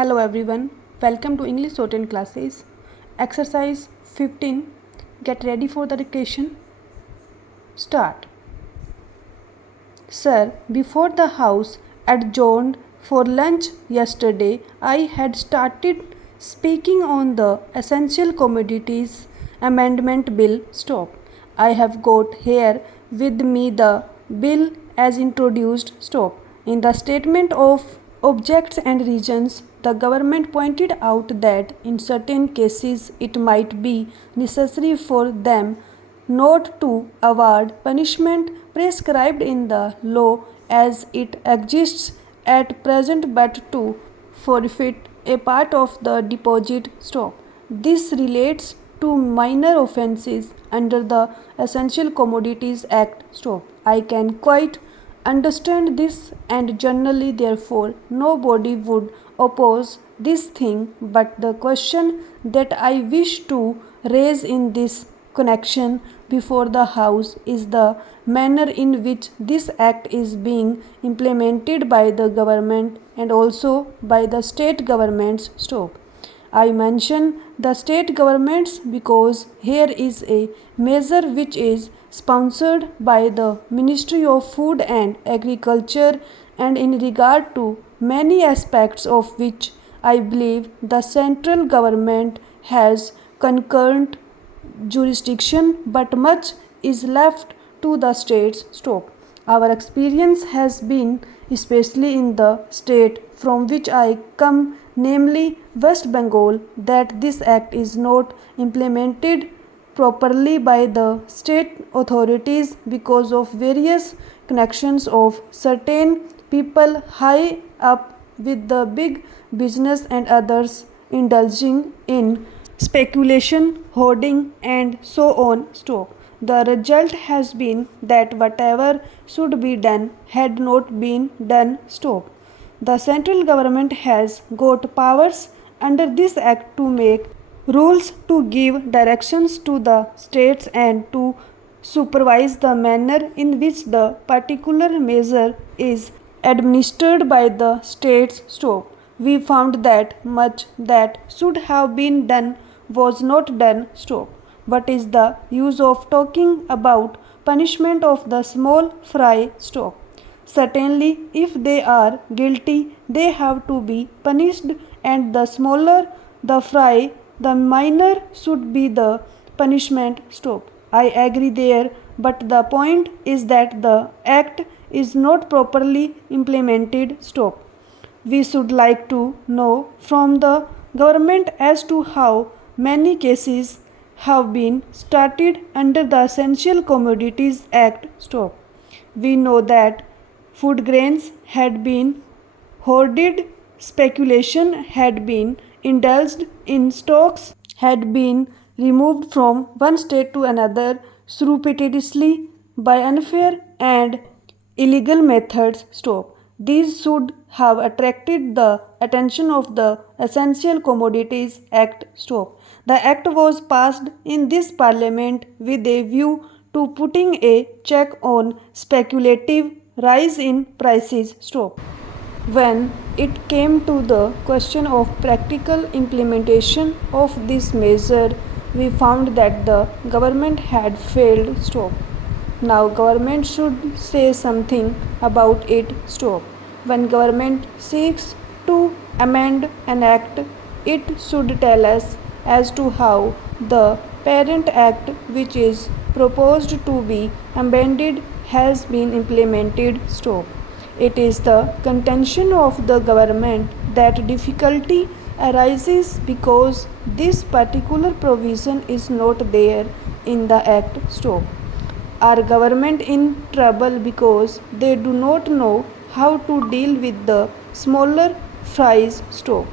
Hello everyone, welcome to English Shorthand classes. Exercise 15. Get ready for the dictation. Start. Sir, before the House adjourned for lunch yesterday, I had started speaking on the Essential Commodities Amendment Bill. Stop. I have got here with me the bill as introduced. Stop. In the statement of objects and reasons, the government pointed out that in certain cases it might be necessary for them not to award punishment prescribed in the law as it exists at present but to forfeit a part of the deposit stock. This relates to minor offences under the Essential Commodities Act. Stop. I can quite understand this, and generally therefore nobody would oppose this thing, but the question that I wish to raise in this connection before the House is the manner in which this act is being implemented by the government and also by the state governments. Stop. I mention the state governments because here is a measure which is sponsored by the Ministry of Food and Agriculture, and in regard to many aspects of which I believe the central government has concurrent jurisdiction, but much is left to the states. Stop. Our experience has been, especially in the state from which I come, namely West Bengal, that this act is not implemented properly by the state authorities because of various connections of certain people high up with the big business and others indulging in speculation, hoarding, and so on. Stop. The result has been that whatever should be done had not been done. Stop. The central government has got powers under this act to make rules, to give directions to the states, and to supervise the manner in which the particular measure is administered by the states. Stop. We found that much that should have been done was not done. Stop. What is the use of talking about punishment of the small fry? Stop. Certainly, if they are guilty, they have to be punished, and the smaller the fry, the minor should be the punishment. Stop. I agree there, but the point is that the act is not properly implemented. Stop. We should like to know from the government as to how many cases have been started under the Essential Commodities Act. Stop. We know that food grains had been hoarded, speculation had been indulged in, stocks had been removed from one state to another surreptitiously by unfair and illegal methods. Stop. These should have attracted the attention of the Essential Commodities Act. Stop. The act was passed in this parliament with a view to putting a check on speculative rise in prices. Stop. When it came to the question of practical implementation of this measure, we found that the government had failed. Stop. Now government should say something about it. Stop. When government seeks to amend an act, it should tell us as to how the parent act which is proposed to be amended has been implemented. Stop. It is the contention of the government that difficulty arises because this particular provision is not there in the act. Stop. Are government in trouble because they do not know how to deal with the smaller fries? Stop.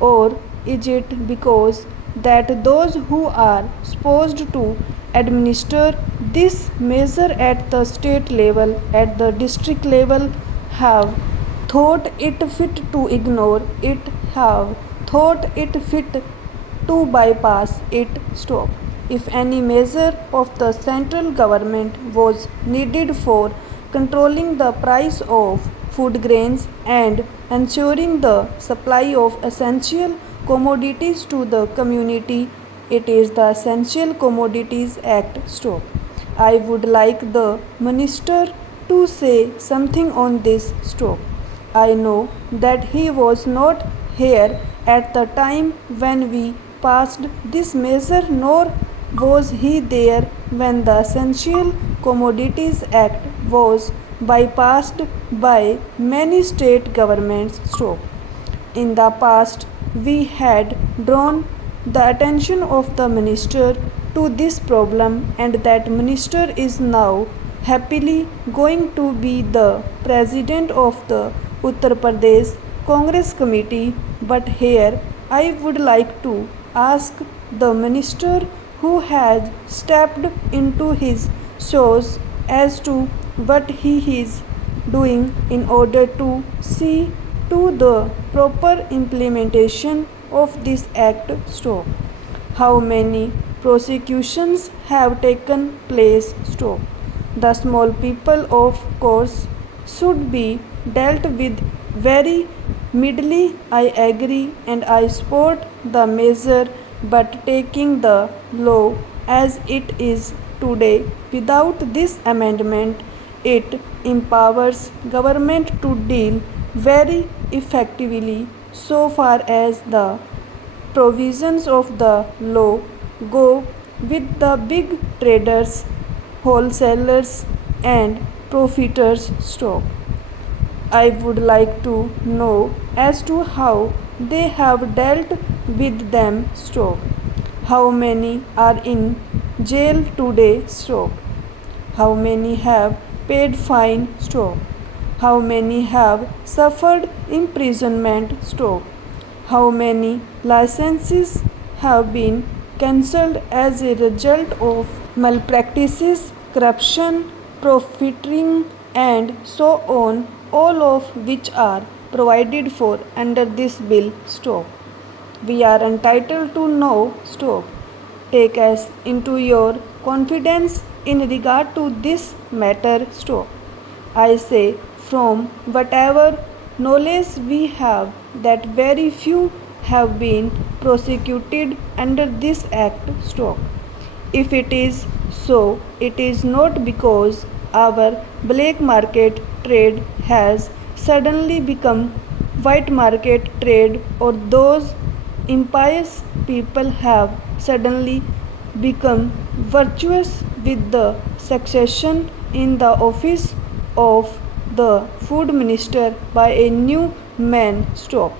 Or is it because that those who are supposed to administer this measure at the state level, at the district level, have thought it fit to ignore it, have thought it fit to bypass it? Stop. If any measure of the central government was needed for controlling the price of food grains and ensuring the supply of essential commodities to the community. It is the Essential Commodities Act. Stop. I would like the minister to say something on this. Stop. I know that he was not here at the time when we passed this measure, nor was he there when the Essential Commodities Act was bypassed by many state governments. Stop. In the past, we had drawn the attention of the minister to this problem, and that minister is now happily going to be the president of the Uttar Pradesh Congress Committee. But here I would like to ask the minister who has stepped into his shoes as to what he is doing in order to see to the proper implementation of this act. Stop. How many prosecutions have taken place? Stop. The small people, of course, should be dealt with very mildly. I agree and I support the measure, but taking the law as it is today without this amendment, it empowers government to deal very effectively so far as the provisions of the law go with the big traders, wholesalers and profiteers. Stop. I would like to know as to how they have dealt with them. Stop. How many are in jail today? Stop. How many have paid fine? Stop. How many have suffered imprisonment? Stop. How many licenses have been cancelled as a result of malpractices, corruption, profiteering, and so on, all of which are provided for under this bill? Stop. We are entitled to know. Stop. Take us into your confidence in regard to this matter. Stop. I say from whatever knowledge we have that very few have been prosecuted under this act. Stop. If it is so, it is not because our black market trade has suddenly become white market trade, or those impious people have suddenly become virtuous with the succession in the office of the food minister by a new man. Stop.